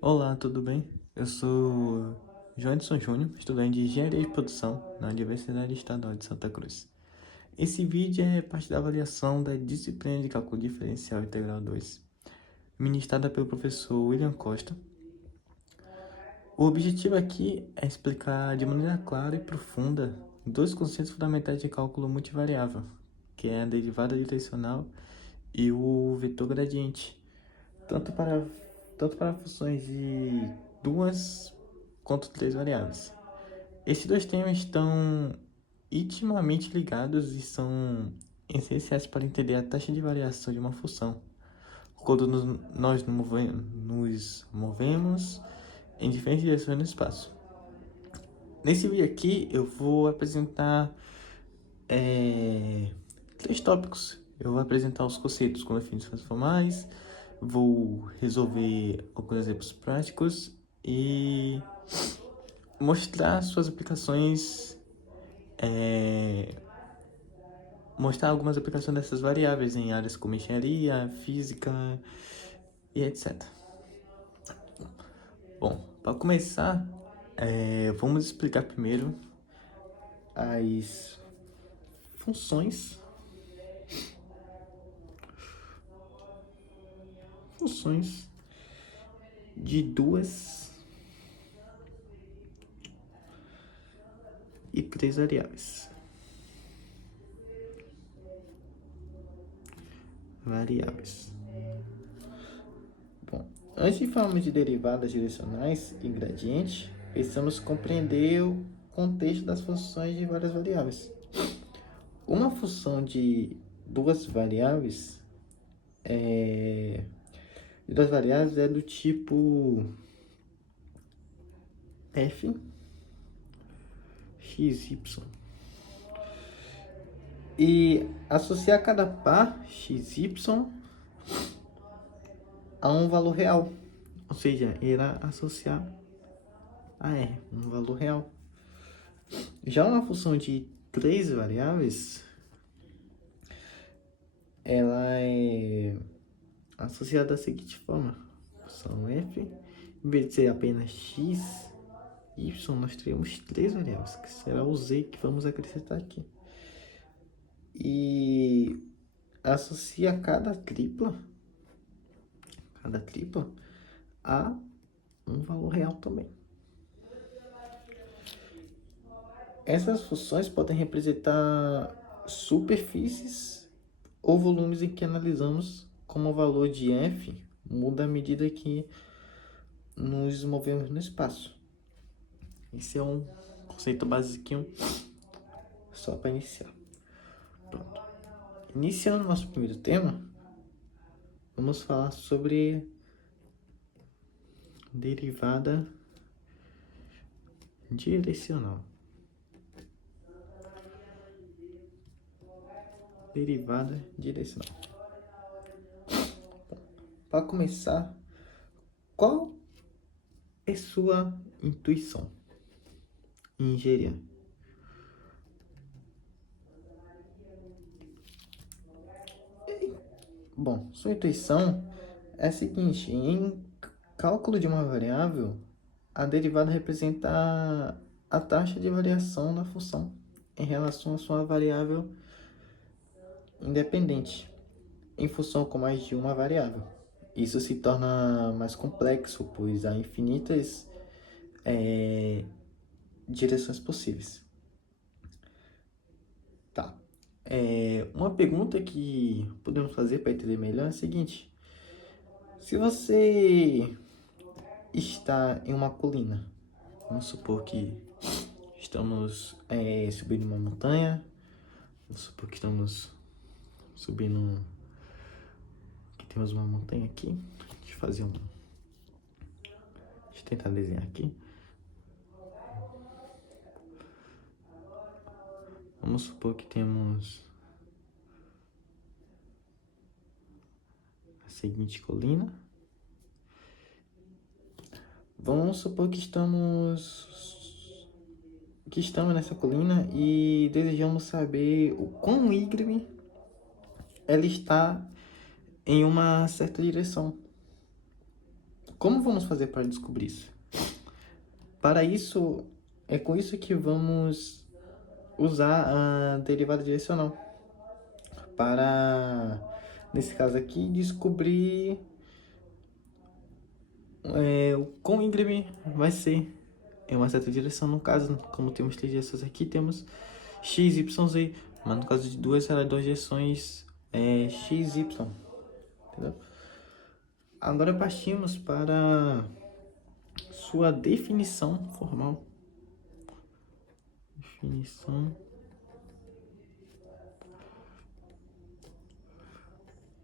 Olá, tudo bem? Eu sou Joanderson Júnior, estudante de Engenharia de Produção na Universidade Estadual de Santa Cruz. Esse vídeo é parte da avaliação da disciplina de Cálculo Diferencial Integral 2, ministrada pelo professor William Costa. O objetivo aqui é explicar de maneira clara e profunda dois conceitos fundamentais de cálculo multivariável, que é a derivada direcional e o vetor gradiente, tanto para, tanto para funções de duas quanto três variáveis. Esses dois temas estão intimamente ligados e são essenciais para entender a taxa de variação de uma função, quando nós nos movemos em diferentes direções no espaço. Nesse vídeo aqui eu vou apresentar três tópicos. Eu vou apresentar os conceitos com definições formais, vou resolver alguns exemplos práticos e mostrar suas aplicações, mostrar algumas aplicações dessas variáveis em áreas como engenharia, física e etc. Bom, para começar, vamos explicar primeiro as funções, funções de duas e três variáveis. Bom, antes de falarmos de derivadas direcionais e gradiente, precisamos compreender o contexto das funções de várias variáveis. Uma função de duas variáveis é do tipo f x, y. E associar cada par x, y a um valor real. Ou seja, irá associar a R, um valor real. Já uma função de três variáveis, ela é associada da seguinte forma. Função f, em vez de ser apenas x, y, nós teremos três variáveis, que será o z que vamos acrescentar aqui. E associa cada tripla a um valor real também. Essas funções podem representar superfícies ou volumes em que analisamos como o valor de f muda à medida que nos movemos no espaço. Esse é um conceito basiquinho só para iniciar. Pronto. Iniciando nosso primeiro tema, vamos falar sobre derivada direcional. Derivada direcional. Para começar, qual é sua intuição em engenharia? Bom, sua intuição é a seguinte: em cálculo de uma variável, a derivada representa a taxa de variação da função em relação à sua variável independente, em função com mais de uma variável. Isso se torna mais complexo, pois há infinitas direções possíveis. Tá. Uma pergunta que podemos fazer para entender melhor é a seguinte: se você está em uma colina, vamos supor que estamos subindo uma montanha, vamos supor que estamos subindo, que temos uma montanha aqui, deixa eu tentar desenhar aqui. Vamos supor que temos a seguinte colina. Vamos supor que estamos nessa colina e desejamos saber o quão íngreme ela está em uma certa direção. Como vamos fazer para descobrir isso? Para isso, é com isso que vamos usar a derivada direcional para, nesse caso aqui, descobrir o quão íngreme vai ser em uma certa direção. No caso, como temos três direções aqui, temos x, y, z, mas no caso de duas, será duas direções x, y, entendeu? Agora partimos para sua definição formal.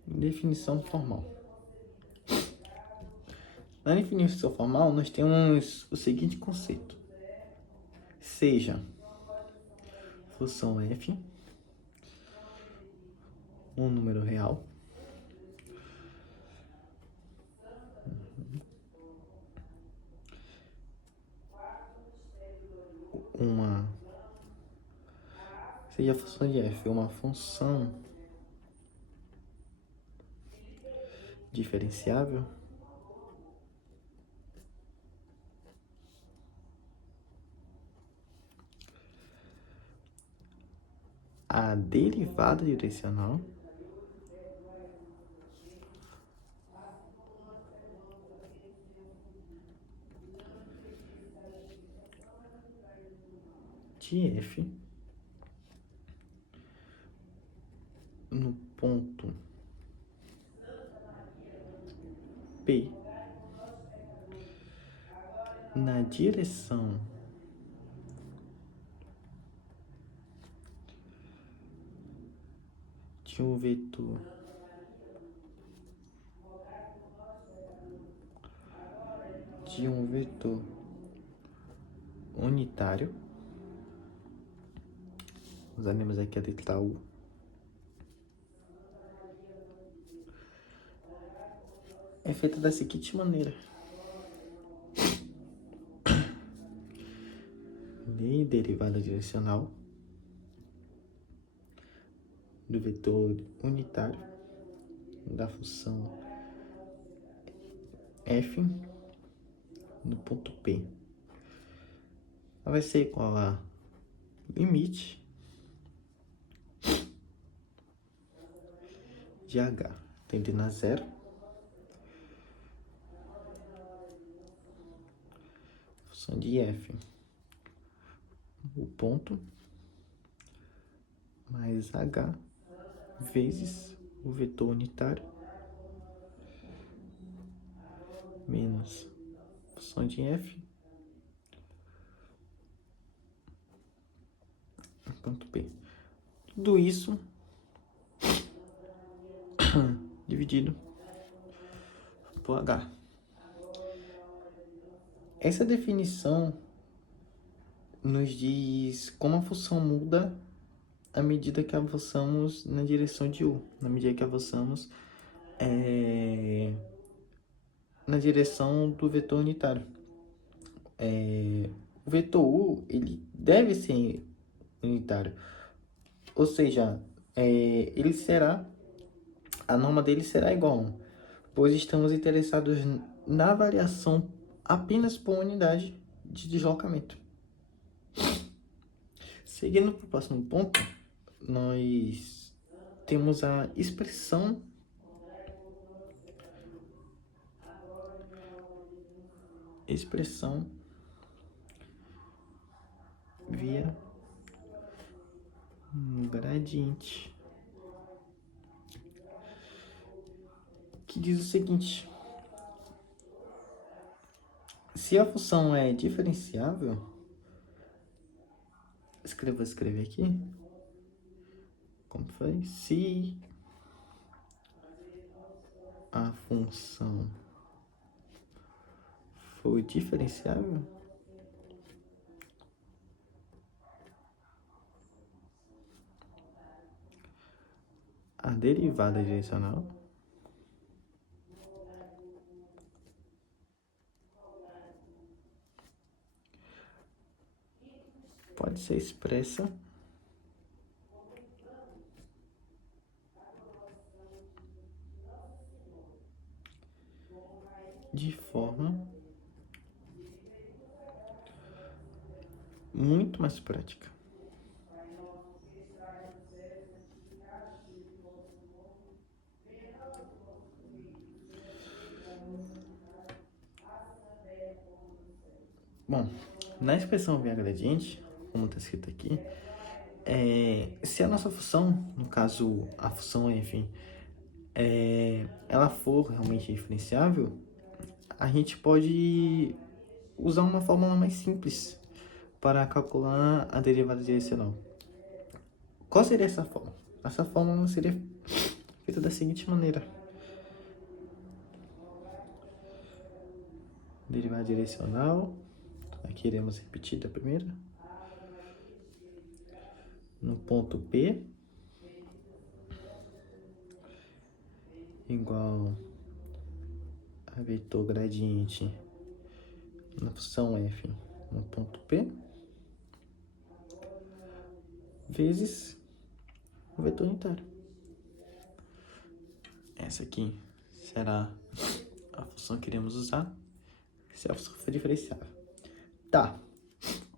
Definição formal. Na definição formal, nós temos o seguinte conceito. Seja função f um número real, seja a função de f uma função diferenciável, a derivada direcional de f no ponto P na direção de um vetor unitário, usaremos aqui a letra U, é feita da seguinte maneira. Lei derivada direcional do vetor unitário da função f no ponto P. Ela vai ser igual a limite de h tendendo a zero, função de f, o ponto, mais h vezes o vetor unitário, menos função de f, ponto P. Tudo isso dividido por h. Essa definição nos diz como a função muda à medida que avançamos na direção de U, na medida que avançamos na direção do vetor unitário. O vetor U ele deve ser unitário, ou seja, a norma dele será igual a 1, pois estamos interessados na variação apenas por unidade de deslocamento. Seguindo para o próximo ponto, nós temos a expressão via gradiente, que diz o seguinte: se a função é diferenciável, vou escrever aqui, como foi? Se a função for diferenciável, a derivada direcional pode ser expressa de forma muito mais prática. Bom, na expressão V gradiente, como está escrito aqui, se a nossa função, no caso a função f, ela for realmente diferenciável, a gente pode usar uma fórmula mais simples para calcular a derivada direcional. Qual seria essa fórmula? Essa fórmula seria feita da seguinte maneira. Derivada direcional, aqui iremos repetir da primeira. No ponto P, igual a vetor gradiente na função f no ponto P, vezes o vetor unitário. Essa aqui será a função que iremos usar se a função for diferenciável. Tá,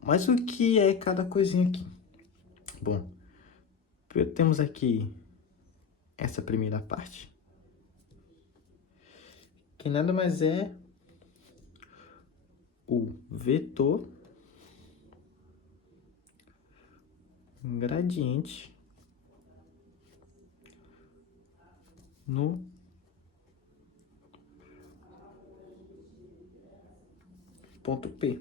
mas o que é cada coisinha aqui? Bom, temos aqui essa primeira parte, que nada mais é o vetor gradiente no ponto P.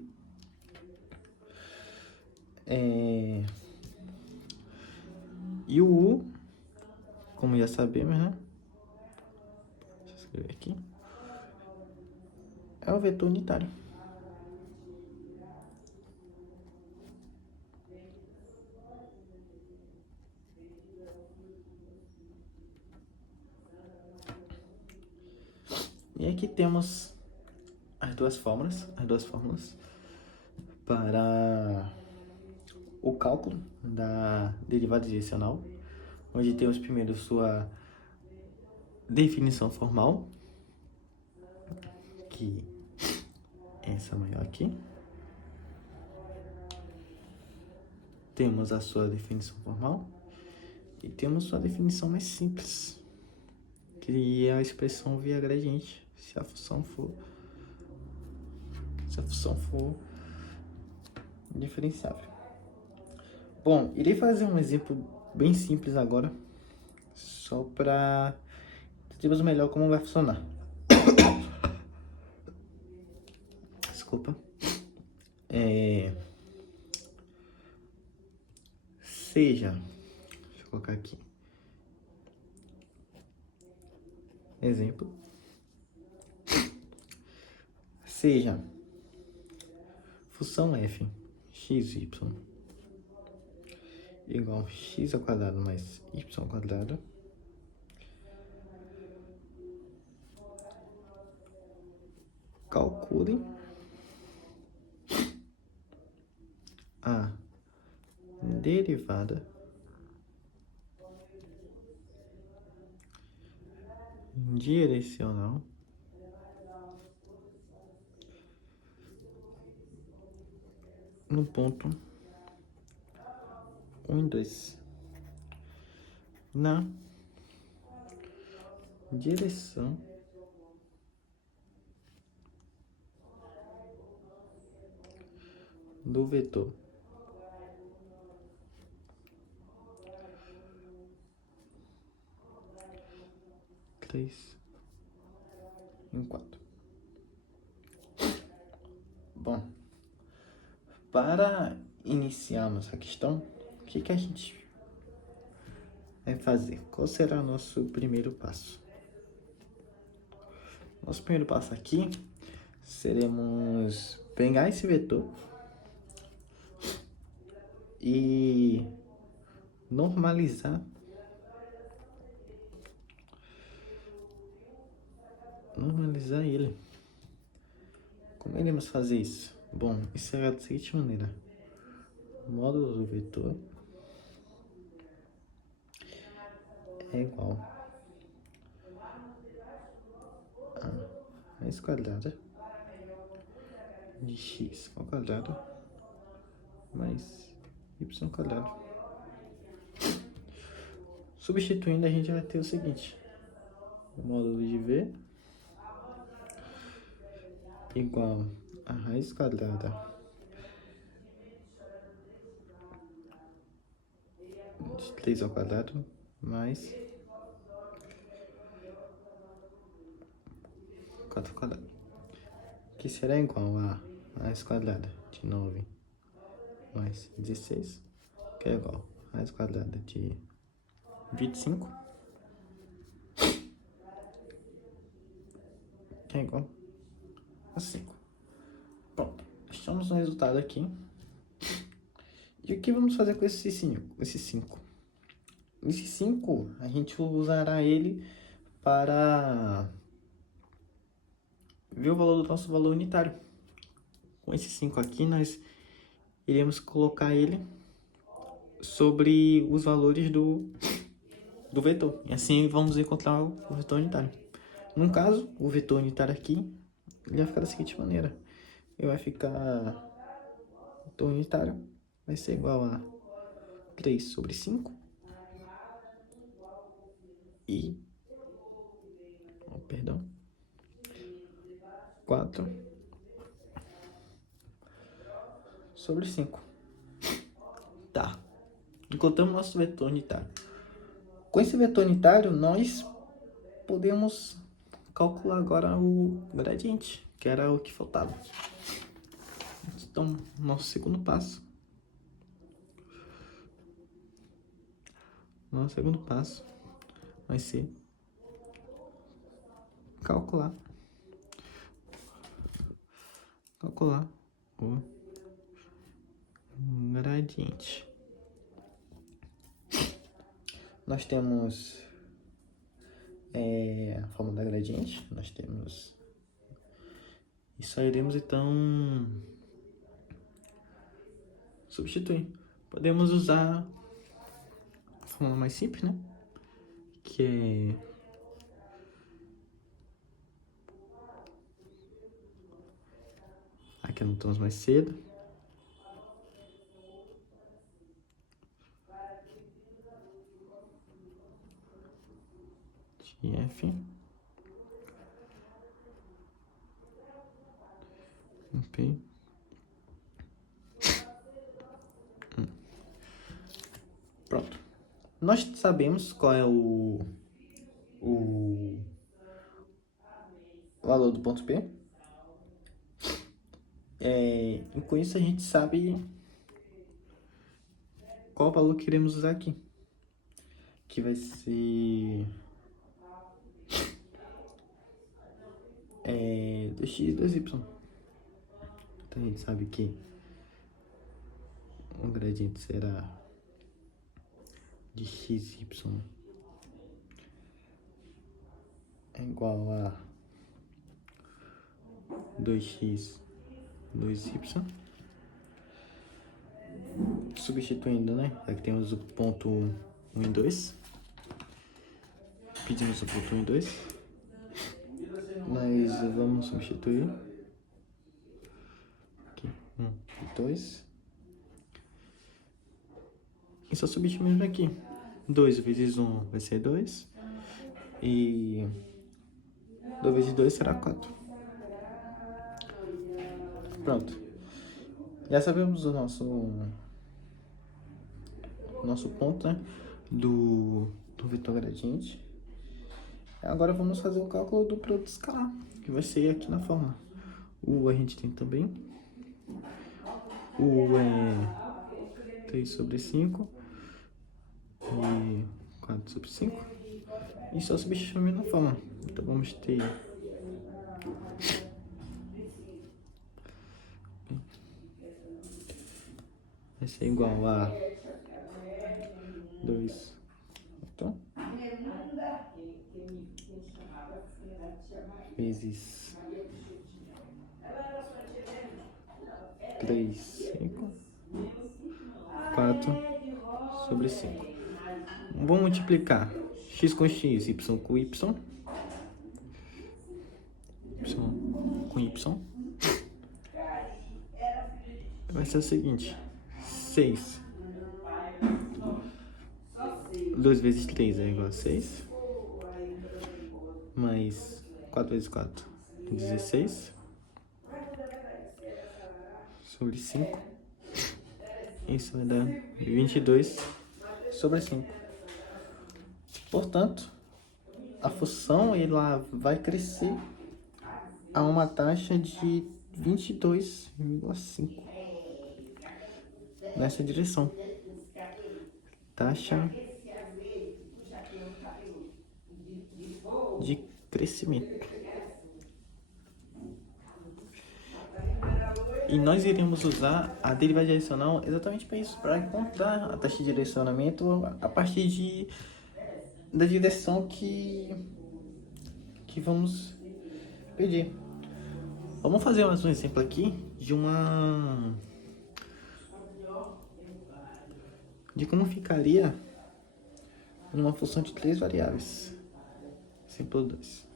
E o U, como já sabemos, né? Deixa eu escrever aqui. É o vetor unitário. E aqui temos as duas fórmulas para o cálculo da derivada direcional, onde temos primeiro sua definição formal, que é essa maior aqui. Temos a sua definição formal e temos sua definição mais simples, que é a expressão via gradiente, se a função for diferenciável. Bom, irei fazer um exemplo bem simples agora, só para entendermos melhor como vai funcionar. Desculpa. Seja, deixa eu colocar aqui, exemplo, seja função f x, y igual a x ao quadrado mais y ao quadrado, calcule a derivada direcional no ponto 1 e 2 na direção do vetor três em 4. Bom, para iniciarmos a questão, o que a gente vai fazer? Qual será o nosso primeiro passo? Nosso primeiro passo aqui seremos pegar esse vetor e normalizar ele. Como iremos fazer isso? Bom, isso será da seguinte maneira: o módulo do vetor é igual a raiz quadrada de x ao quadrado mais y quadrado. Substituindo, a gente vai ter o seguinte: o módulo de v igual a raiz quadrada de 3 ao quadrado mais 4 ao quadrado, que será igual a raiz quadrada de 9 mais 16, que é igual a raiz quadrada de 25, que é igual a 5. Pronto, achamos o resultado aqui. E o que vamos fazer com esse 5? Esse 5, a gente usará ele para ver o valor do nosso valor unitário. Com esse 5 aqui, nós iremos colocar ele sobre os valores do vetor. E assim vamos encontrar o vetor unitário. No caso, o vetor unitário aqui, ele vai ficar da seguinte maneira. Ele vai ficar, o vetor unitário vai ser igual a 3 sobre 5 e, perdão, 4 sobre 5. Tá. Encontramos nosso vetor unitário. Com esse vetor unitário, nós podemos calcular agora o gradiente, que era o que faltava. Então, nosso segundo passo. Nosso segundo passo vai ser calcular o gradiente. Nós temos a fórmula da gradiente, nós temos, e só iremos então substituir. Podemos usar a fórmula mais simples, né? Que é a que anotamos mais cedo. De F. P. Pronto. Nós sabemos qual é o valor do ponto P. E com isso a gente sabe qual valor que iremos usar aqui. Que vai ser 2x e 2y. Então a gente sabe que o gradiente será de xy é igual a 2x, 2y. Substituindo, né? Aqui temos o ponto 1 e 2. Pedimos o ponto 1 e 2. Mas vamos substituir. Aqui, 1 e 2. E só substituímos aqui. 2 vezes 1 vai ser 2. E 2 vezes 2 será 4. Pronto. Já sabemos o nosso ponto, né? Do vetor gradiente. Agora vamos fazer o cálculo do produto escalar, que vai ser aqui na fórmula. O U a gente tem também. O U é 3 sobre 5 e 4 sobre 5. E só substituir na fórmula. Então vamos ter vai ser igual a 2, então, vezes 3, 5, 4 sobre 5. Vou multiplicar x com x, y com y. Y vai ser o seguinte: 6. 2 vezes 3 é igual a 6. Mais 4 vezes 4 é 16. Sobre 5. Isso vai dar 22 sobre 5. Portanto, a função ela vai crescer a uma taxa de 22,5 nessa direção. Taxa de crescimento. E nós iremos usar a derivada direcional exatamente para isso, para encontrar a taxa de direcionamento a partir da direção que vamos pedir. Vamos fazer mais um exemplo aqui de como ficaria numa função de 3 variáveis. Exemplo 2.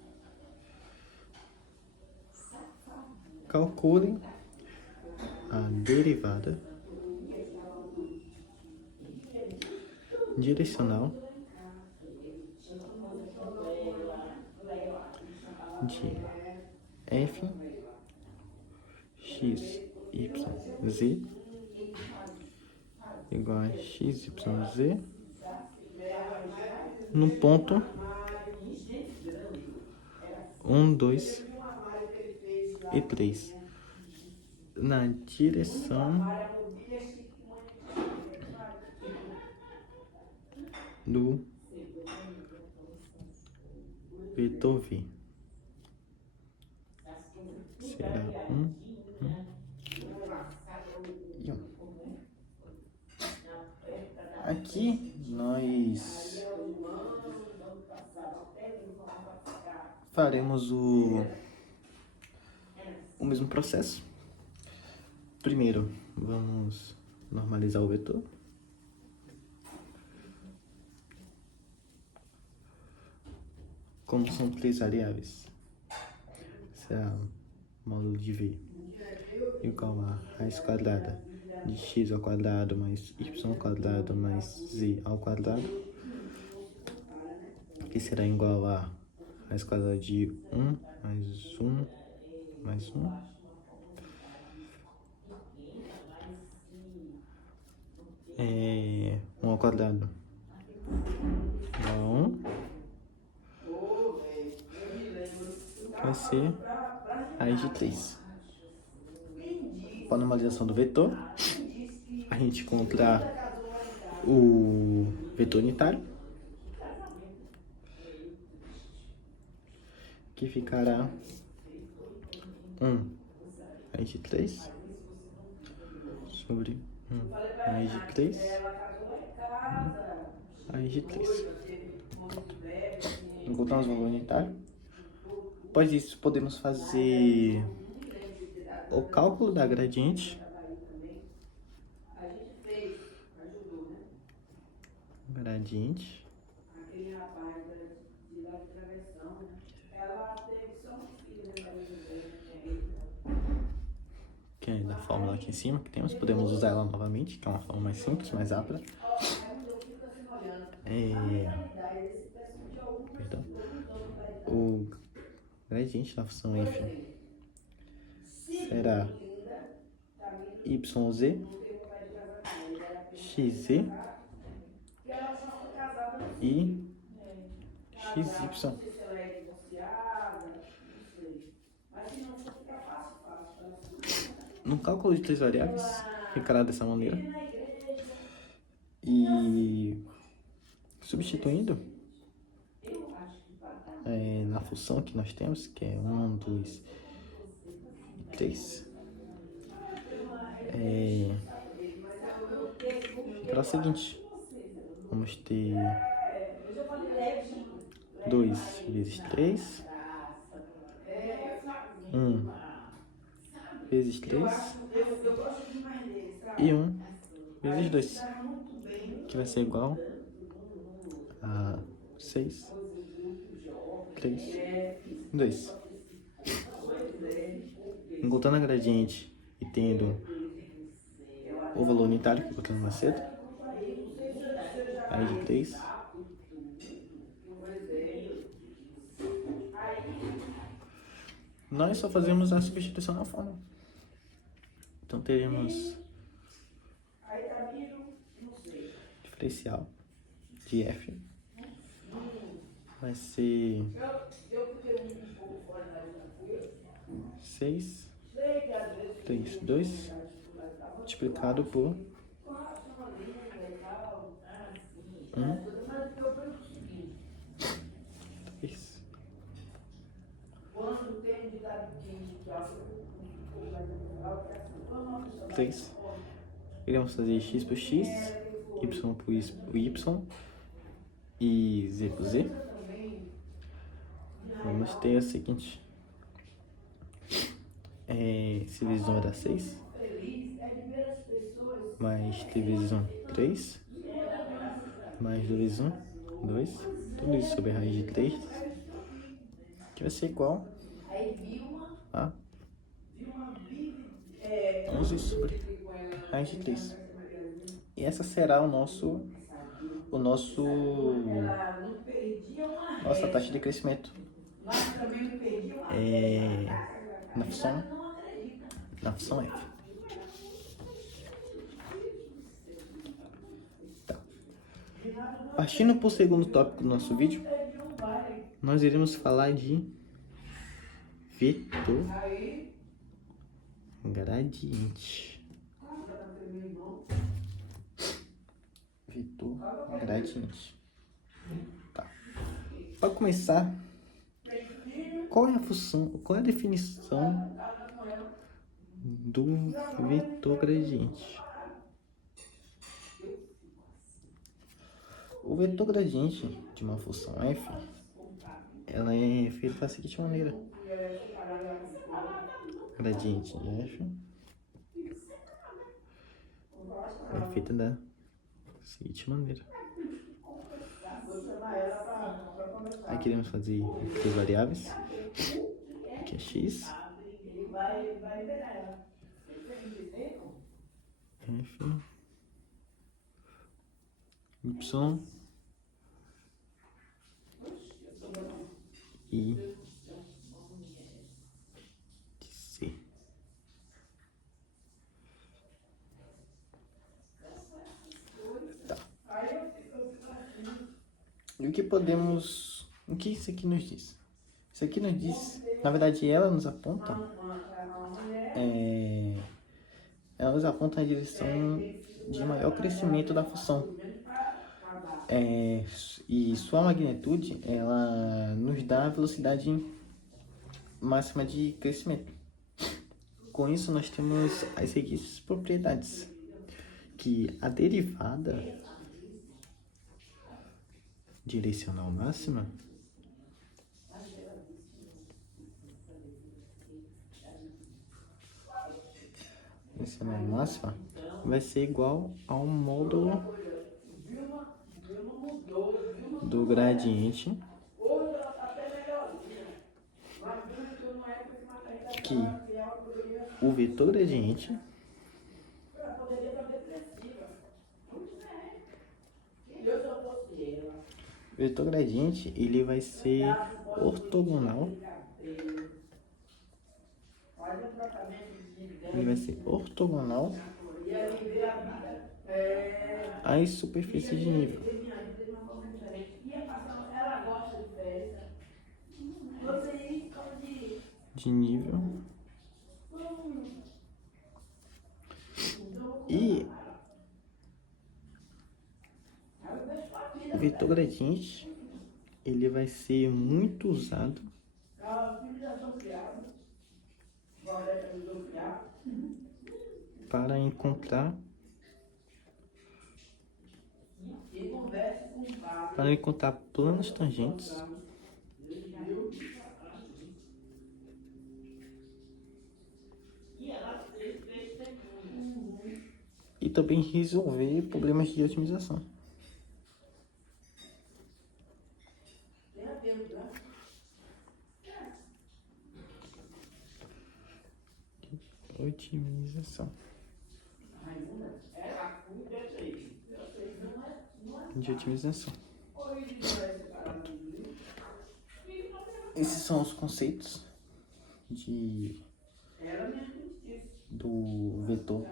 Calcule a derivada direcional de f x, y, z igual a x, y, z no ponto 1, 2 e 3 na direção do vetor v. Será 1 e 1. Aqui nós faremos o mesmo processo. Primeiro, vamos normalizar o vetor. Como são 3 variáveis, será módulo de v igual a raiz quadrada de x ao quadrado mais y ao quadrado mais z ao quadrado, que será igual a raiz quadrada de 1 mais 1 mais 1. É 1 ao quadrado igual a 1. Vai ser raiz de 3. Com a normalização do vetor, a gente encontra o vetor unitário, que ficará 1 raiz de 3 sobre 1 raiz de 3 raiz de 3. Encontramos o valor unitário. Após isso, podemos fazer o cálculo da gradiente. Que é da fórmula aqui em cima que temos. Podemos usar ela novamente, que é uma forma mais simples, mais rápida. Perdão. O gradiente da função f será yz, xz e xy. No cálculo de 3 variáveis, ficará dessa maneira. E substituindo na função que nós temos, que é 1, 2 e 3, ficará o seguinte: vamos ter 2 vezes 3, 1 vezes 3 e 1 vezes 2, que vai ser igual a 6, 3, 2. encontrando a gradiente e tendo o valor unitário que colocamos mais cedo, raiz de 3, nós só fazemos a substituição na fórmula. Então teremos diferencial de f vai ser 6, 3, 2 multiplicado por 3. 3. Iremos fazer x por x, y por y e z por z. Vamos ter a seguinte. Se vezes 1 vai dar 6, mais t vezes 1, 3, mais 2 vezes 1, 2, tudo isso sobre a raiz de 3, que vai ser igual a 11 sobre raiz de 3. E essa será nossa taxa de crescimento na função f. Tá. Partindo para o segundo tópico do nosso vídeo, nós iremos falar de vetor gradiente. Vetor gradiente. Tá. Para começar, qual é a definição do vetor gradiente? O vetor gradiente de uma função f, ela é feita da seguinte maneira. Gradiente de f é feita da seguinte maneira. Aqui iremos fazer três variáveis. Aqui é x, f, y e c. Tá. E o que isso aqui nos diz? Isso aqui nos diz, na verdade, ela nos aponta a direção de maior crescimento da função. E sua magnitude, ela nos dá a velocidade máxima de crescimento. Com isso, nós temos as seguintes propriedades, que a derivada direcional máxima vai ser igual ao módulo do gradiente que o vetor gradiente ele vai ser ortogonal às superfícies de nível. E o vetor gradiente ele vai ser muito usado para encontrar planos tangentes e também resolver problemas de otimização. otimização. De otimização. Esses são os conceitos do vetor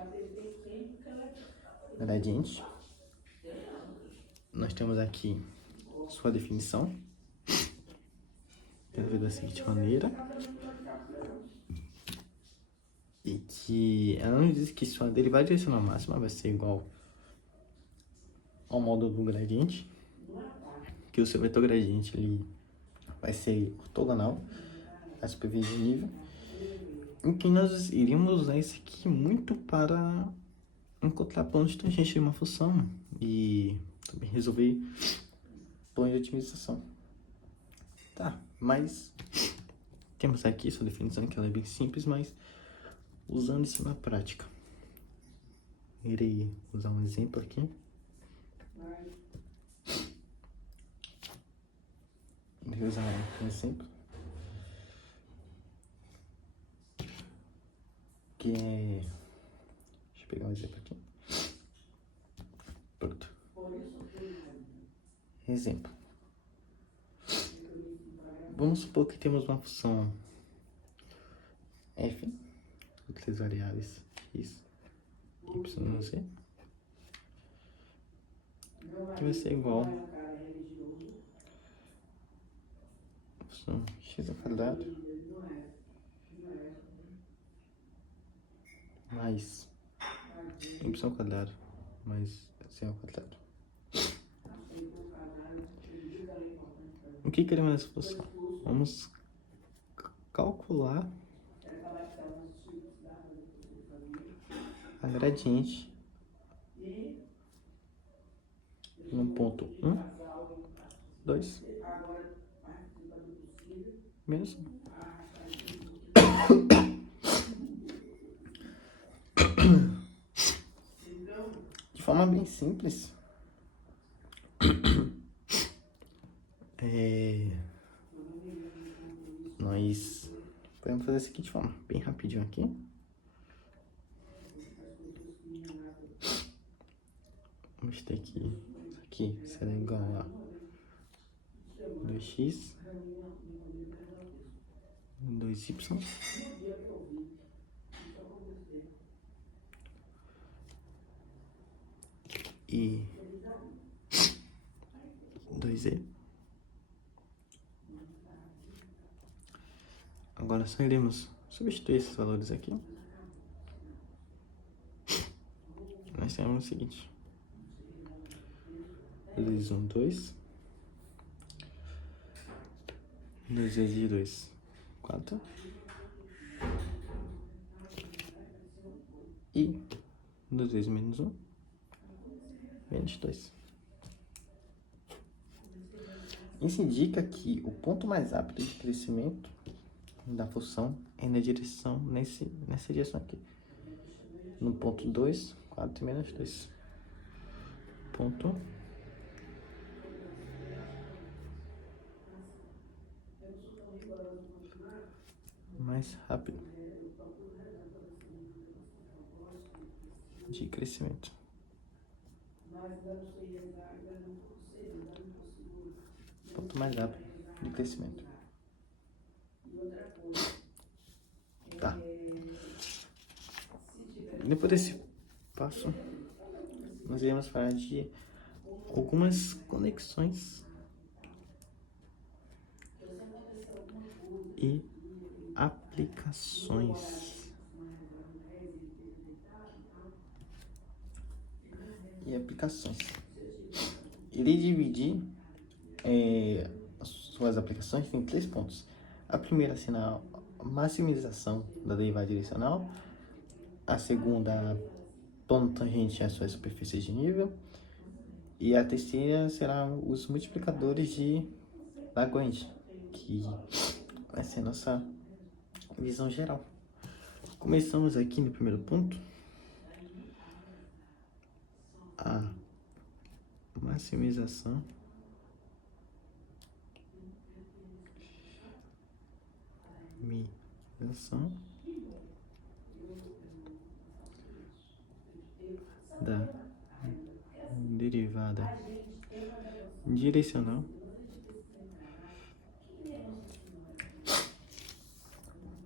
gradiente. Nós temos aqui sua definição, da seguinte maneira, e que ela nos diz que sua derivada direcional máxima vai ser igual ao módulo do gradiente, que o seu vetor gradiente ele vai ser ortogonal à superfície de nível, em que nós iríamos usar isso aqui muito para encontrar pontos de tangente de uma função e também resolver pontos de otimização. Tá, mas temos aqui sua definição, que ela é bem simples, mas usando isso na prática. Irei usar um exemplo aqui. Vou usar um exemplo que é... Deixa eu pegar um exemplo aqui. Pronto. Exemplo. Vamos supor que temos uma função f com três variáveis x, y e z, que vai ser igual a função x ao quadrado mais y ao quadrado mais z ao quadrado. O que queremos nessa função? Vamos calcular a gradiente no ponto 1, 2, menos 1. De forma bem simples, nós podemos fazer da seguinte forma, bem rapidinho aqui. Vamos ter que isso aqui será igual a 2x, 2y e 2z. Agora só iremos substituir esses valores aqui. Nós temos o seguinte: 2, 1, 2, 2 vezes 2, 4, e 2 vezes menos 1, menos 2. Isso indica que o ponto mais rápido de crescimento da função é na direção, nessa direção aqui. No ponto 2, 4 e menos 2. Ponto mais rápido de crescimento. Ponto mais rápido de crescimento. Tá. Depois desse passo, nós iremos falar de algumas conexões e aplicações. Irei dividir as suas aplicações em 3 pontos. A primeira será a maximização da derivada direcional. A segunda, plano tangente à sua superfície de nível. E a terceira será os multiplicadores de Lagrange, que vai ser a nossa visão geral. Começamos aqui no primeiro ponto. A maximização da derivada direcional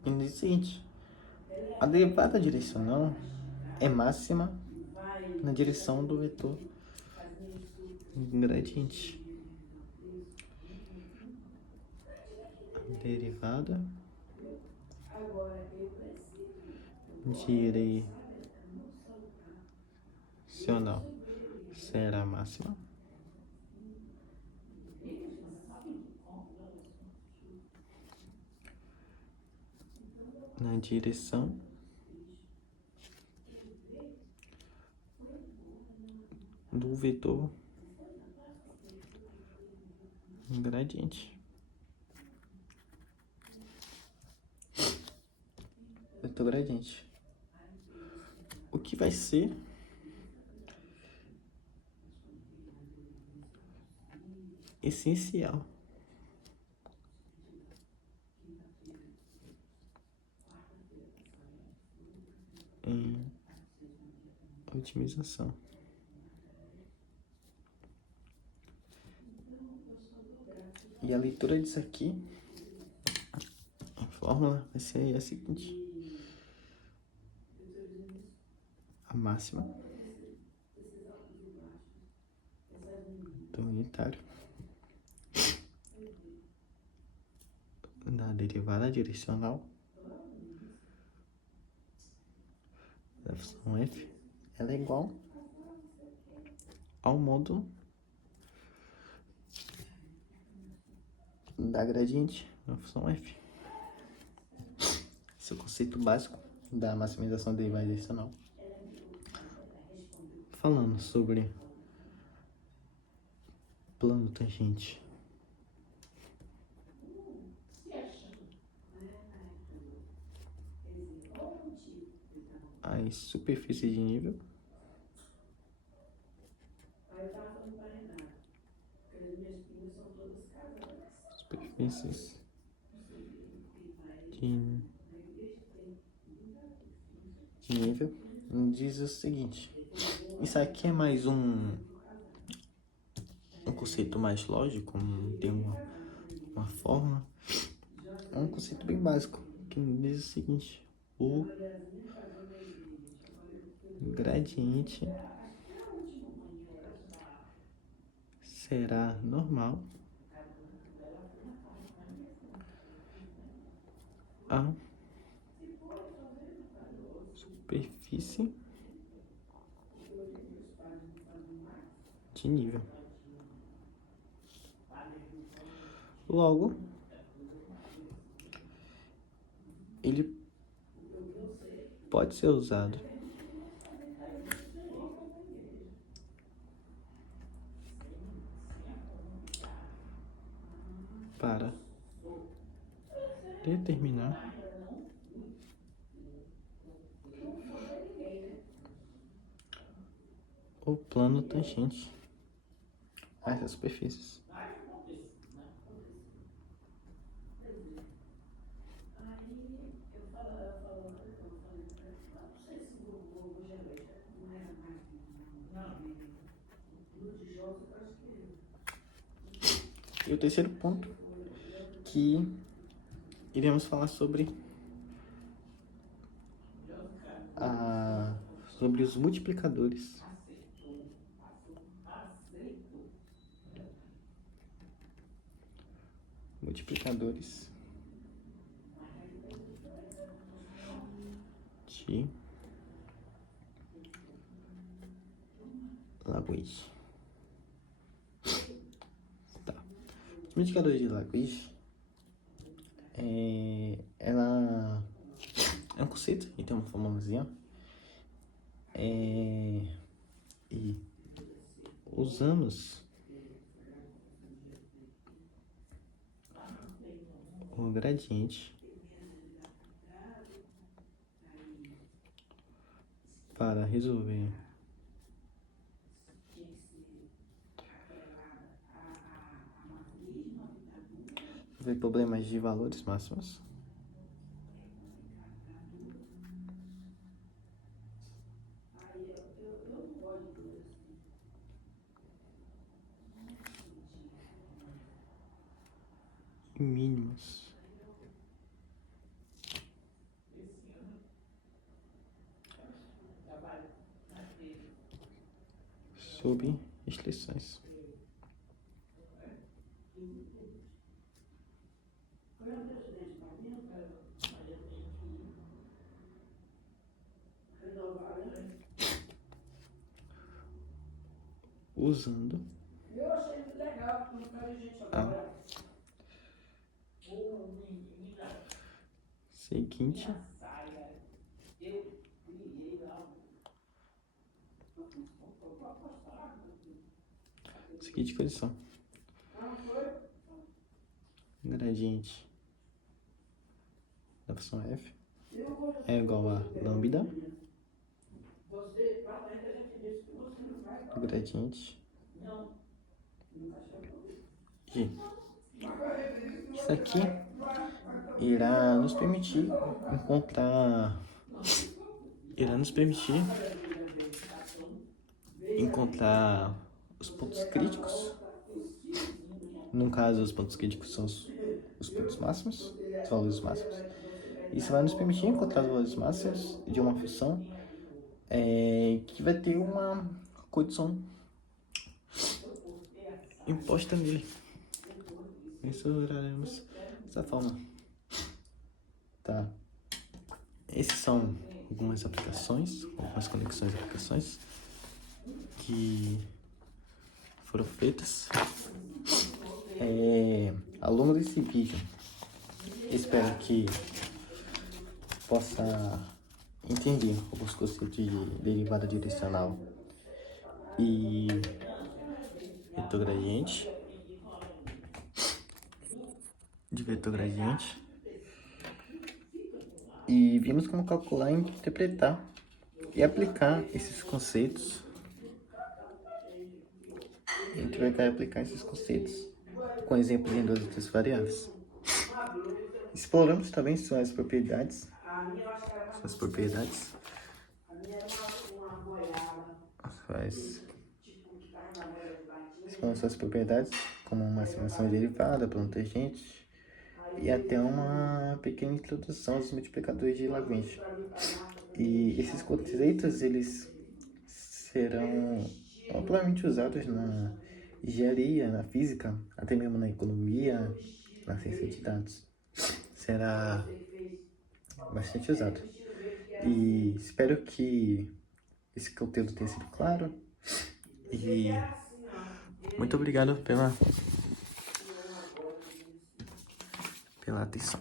e no seguinte, a derivada direcional é máxima na direção do vetor gradiente. A derivada direcional será máxima na direção do vetor gradiente. Vetor gradiente. O que vai ser essencial em otimização. E a leitura disso aqui, a fórmula vai ser a seguinte: a máxima do unitário da derivada direcional da função f, ela é igual ao módulo da gradiente da função f. Esse é o conceito básico da maximização da derivada direcional. Falando sobre plano tangente as superfícies de nível, superfícies de nível, diz o seguinte: isso aqui é mais um conceito mais lógico, tem uma forma, é um conceito bem básico, que diz o seguinte: o gradiente será normal a superfície de nível. Logo, ele pode ser usado para determinar o plano tangente a essas superfícies. E o terceiro ponto, que iremos falar sobre os multiplicadores. Multiplicadores de Lagrange. Tá. Os multiplicadores de Lagrange ela é um conceito e tem uma formulazinha. E usamos o gradiente para resolver problemas de valores máximos. e mínimas. Sob restrições. Usando a seguinte condição. Gradiente da função f é igual a lambda do gradiente g. Isso aqui irá nos permitir encontrar os pontos críticos. No caso, os pontos críticos são os pontos máximos, os valores máximos. Isso vai nos permitir encontrar os valores máximos de uma função que vai ter uma condição imposta nele. Mensuraremos dessa forma. Tá. Essas são algumas aplicações, algumas conexões de aplicações que foram feitas ao longo desse vídeo. Espero que possa entender alguns conceitos de derivada direcional e vetor gradiente, e vimos como calcular, interpretar e aplicar esses conceitos. Com exemplos em 2 outras variáveis. Exploramos também suas propriedades, como uma estimação derivada, plano tangente, e até uma pequena introdução aos multiplicadores de Lagrange. E esses conceitos, eles serão amplamente usados na engenharia, na física, até mesmo na economia, na ciência de dados. Será bastante usado. E espero que esse conteúdo tenha sido claro. E muito obrigado pela atenção.